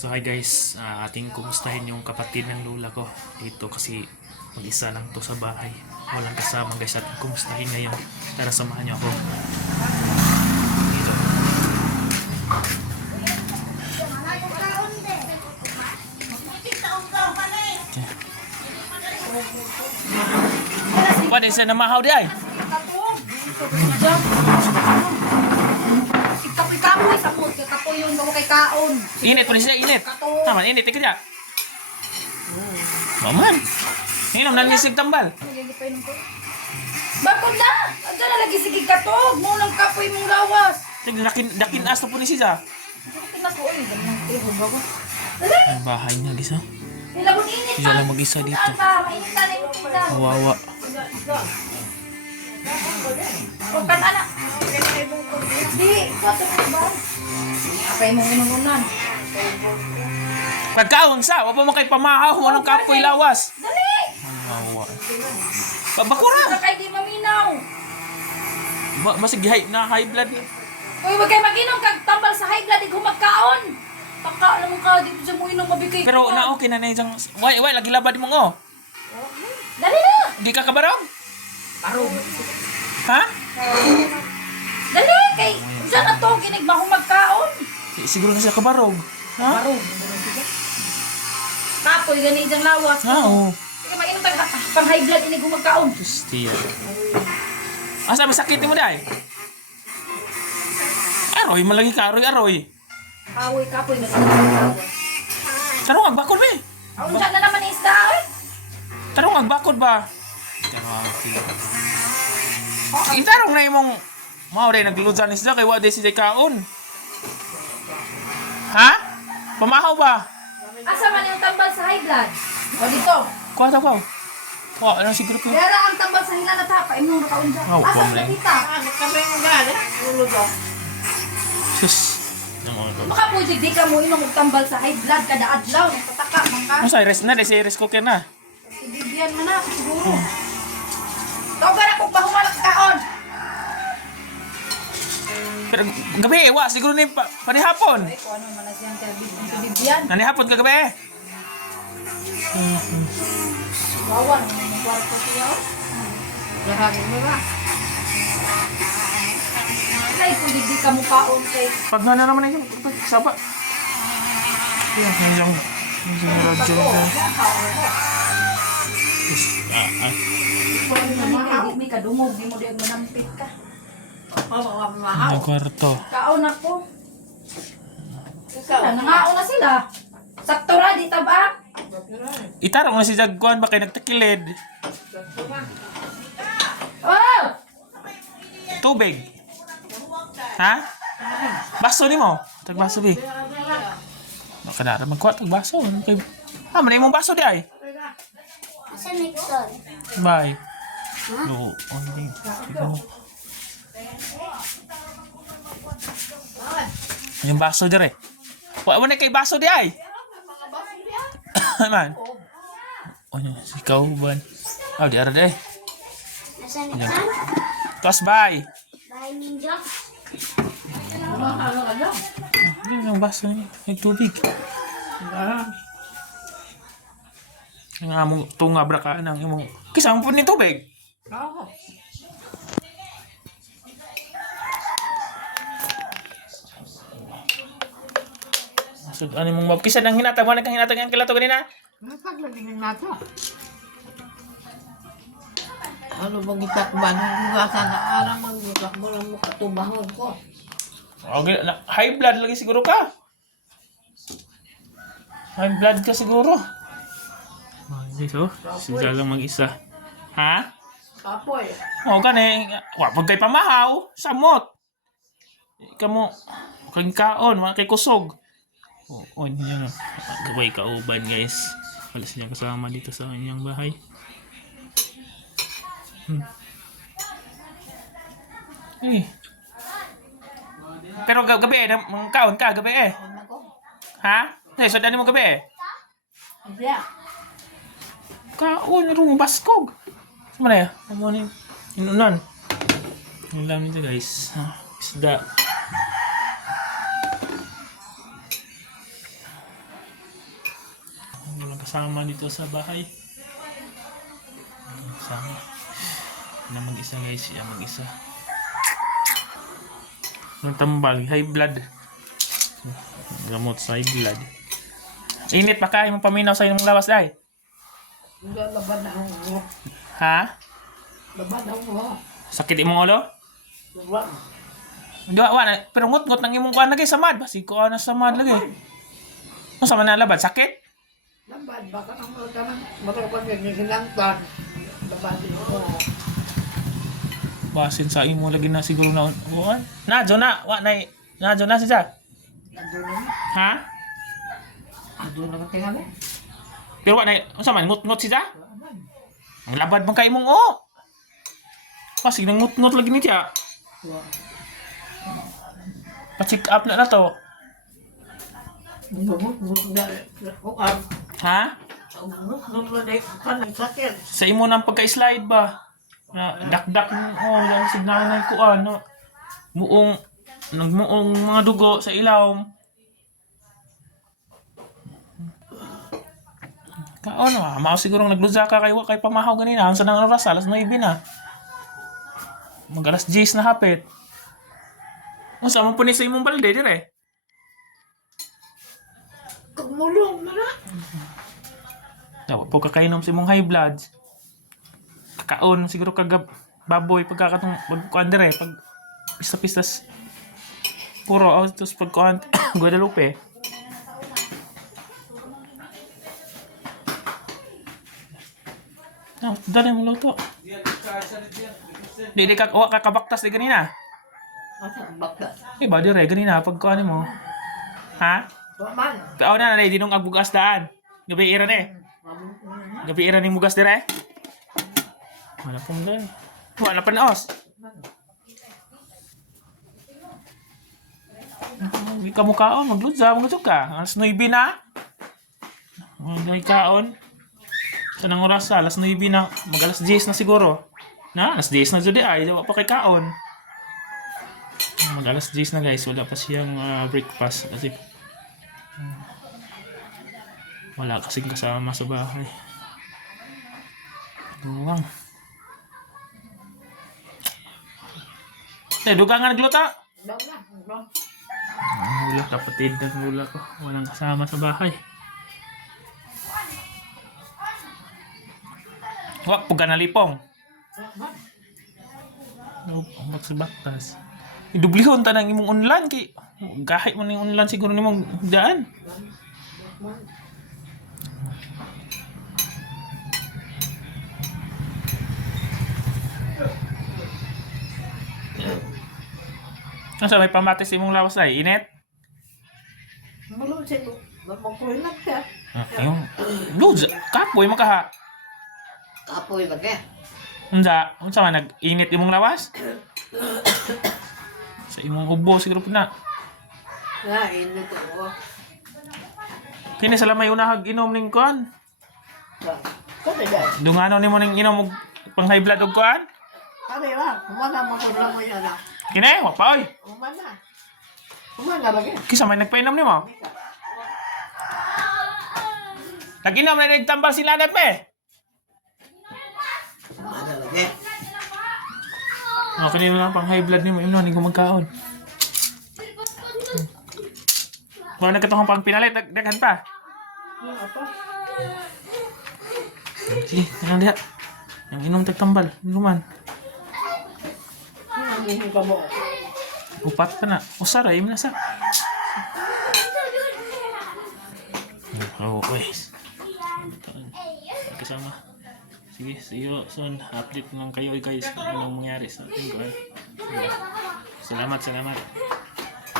So hi guys, ating kumustahin yung kapatid ng lula ko dito kasi mag-isa lang to sa bahay. Walang kasama guys, ating kumustahin ngayon. Tara samahan niyo ako. Dito. What is it na mahaw di ay? Kapoy sa mood, kapoy yung bago kay kaon. Init po siya, init. Tama, init. Ika dyan. Maman. Inom na nisig tambal. Bakod na! Ando na lagi sige katog. Mulang kapoy mong lawas. Tignan, dakin asto po ni siya. Tingnan ko, ay, ganun ang tiho bago. Dali! Ang bahay niya, gisa. Nilabot init Siya lang mag-isa dito. Mainit na rin yung tingnan. Kawawa. O kan anak. Di, kato mo ba? Apay mong inununan. Pagkaon sa, wapa mo kay pamahaw, walang kapoy lawas. Dali! Kawawa. Bakura. Kaya di maminaw. Masig na high blood. Uy, wag kayo mag-inom kag tambal sa high blood, ikaw magkaon. Paka naman ka dito sa mo inom mabigay. Pero na okay na na isang... Wait, lagi labad mo ngo. Dali na! Di ka kabarong? Parong. Ha? Dali! Kay, saan na to? Ginig ba akong magkaon? Siguro na siya kabarong. Ha? Parong. Kapoy, gani isang lawas. Ha, oo. Kaya mainom tag pang high blood, inig kong magkaon. Kristiya. Asa ba sakit mo dai? Aroy, malagi ka, aroy. Kapoy, kapoy, na lawas. Tarong agbakod ba? Ang dyan na naman isda, eh. Tarong agbakod ba? Itarong na imong mao day nagludsan isda kay wa day si kaon. Ha? Pamahaw ba? Asa man yung tambal sa high blood? O dito. Kuha ko. Wa ano siguro ko. Kaya ang tambal sa hila na tapa, imong nakaon dyan. Oh, Asa pamre. sa kita? Kami mo gani, ulo daw. Sus. Namo ko. Baka pwede di ka mo inom og tambal sa high blood kada adlaw. Nagpataka, man ka. Ano sa rest na, si rest cooker na. Ibigyan mo na, siguro. Tawag na kung bahumalak kaon. Pero gabi, wa siguro ni panihapon. Ay, kung ano man na siyang bibigyan. Nanihapon ka gabi. Wawan, ang kwarto siya. Lahagin mo ba? Ay, kung di ka mo kaon kay... Pag na naman na yung sapa. Yan, yung radyo na. Di may kadumog, di mo di manampit ka. Ang kwarto. Kaon ako. Ikaw. Nangaon na sila. Sakto ra, di taba. Itarong na si Jagwan, baka nagtakilid. Oh! Tubig. Ha? Baso ni mo. Tagbaso bi. Baka na magkuha tagbaso. Man imong baso di ay. Sa Nixon. Bye. No, only. Yung baso dire. Wa mo na kay baso di ay. Man. Oh, si kauban. Oh, di ara de. Nasa Nixon? Tapos bye. Bye, Ninja. Ano yung baso niya? May tubig. Ang among tunga braka nang imong kisang po ni tubig. Oo. So, ano mong mabkisa ng hinatag mo kang hinatag ang kilato kanina? Paglagingin na to. Ano bang itakban? Hugasan na alam ang itakbo lang mo katubahon ko. Okay, high blood lagi siguro ka. High blood ka siguro. Ay, so, siya lang mag-isa. Ha? Kapoy. O, gani. Wa, pag kay pamahaw, samot. Kamu, kang kaon, mga kay kusog. O, niya na. Gaway kauban, guys. Wala siya kasama dito sa kanyang bahay. Eh. Pero gabi, mga kaon ka, gabi eh. Ano ko? Ha? Eh, so dani mo gabi eh. Siya. Kaon, rung baskog. Sama na ya? Amo ni inunan. Ang dami nito guys. Isda. kasama dito sa bahay. Sama. Na mag-isa guys, siya mag-isa. Yung tambal, high blood. Gamot sa high blood. Init pa kayo mong paminaw sa inyong lawas ay. Laban na ako. Ha? Laban ako. Sakit imong ulo? Laban. Di wa na, pero ngut-ngut nang imong kuan lagi samad ba? Si kuan na samad lagi. Ano sama na labad? Sakit? Laban. Baka ang mga tanang matapag yung hinangtan. Laban din ako. Basin sa imo lagi na siguro na kuan. Nadyo na, wa na. Nadyo na siya. Ando na. Ha? Ando na ka tingala. Pero wa na, ano sama ngut-ngut siya? Ang labad man kay imong o. Kasi nang ngut-ngut lagi ni siya. Pa-check up na to. Ha? Sa imo nang pagka-slide ba? Na dakdak mo lang signal na kuan no. Nagmuong mga dugo sa ilawom. Kaon mao siguro nagluza ka kay pamahaw ganina unsa nang oras alas 9 na. Mag-alas 10 na hapit. Unsa man punis sa imong balde dire? Kagmulong na na. Daw po kakainom sa imong high blood. Kakaon siguro kag baboy pagkakatong pagkuan dire pag pista-pistas puro autos pagkuan Guadalupe. No, dali mo luto. Di ka kakabaktas di ganina. Asa ang bakla? Iba dire ganina pagkuan mo. Ha? Paman. Kao na na dinong agbugas daan. Gabi ira ni. Gabi ira ning bugas dire. Wala pong gan. Wala pa naos. Hindi ka mukhaon, magludza, magludza ka. Alas 9 na. Magay kaon. Sa nang oras alas 9 na. Mag-alas 10 na siguro. Na, alas 10 na dyan ay. Dawa pa kay kaon. Mag-alas 10 na guys. Wala pa siyang breakfast. Kasi wala kasing kasama sa bahay. Duwang. Dugang nga nagluta. Wala kapatid ng lula ko. Walang kasama sa bahay. Wak po ganalipong. Magsibaktas. Idublihon ta ng imong online kay kahit mo ning online siguro nimong daan. Nasa may pamatis imong lawas ay init? Mulong siya. Makuhinat ka. Yung luza, kapoy makaha. Kapoy ba ka? Unsa man nag-init imong lawas? Sa imong ubo siguro na. Init ako. Kini sala may unahag inom ning kuan. Kani ba? Dungano nimo ning inom og pang high blood og kuan? Kani ba? Kumana mo ko lang mo yan ah. Kini, wa pa oy. Kumana. Kumana lagi. Kisa may nagpainom nimo? Nag-inom na nagtambal sila na pe. Kumana lagi. Okay nimo lang pang high blood nimo imnon ning magkaon. Wala nagkatong pang pinalit daghan pa. Apa? Sige, anong diha? Yang inom tagtambal, inuman. Hindi ka mo. Upat pa na. Usara, im na sa. Oh, guys. Kasama. Sige, see you soon. Update lang kayo guys kung anong mangyari sa ating kuwan. Salamat.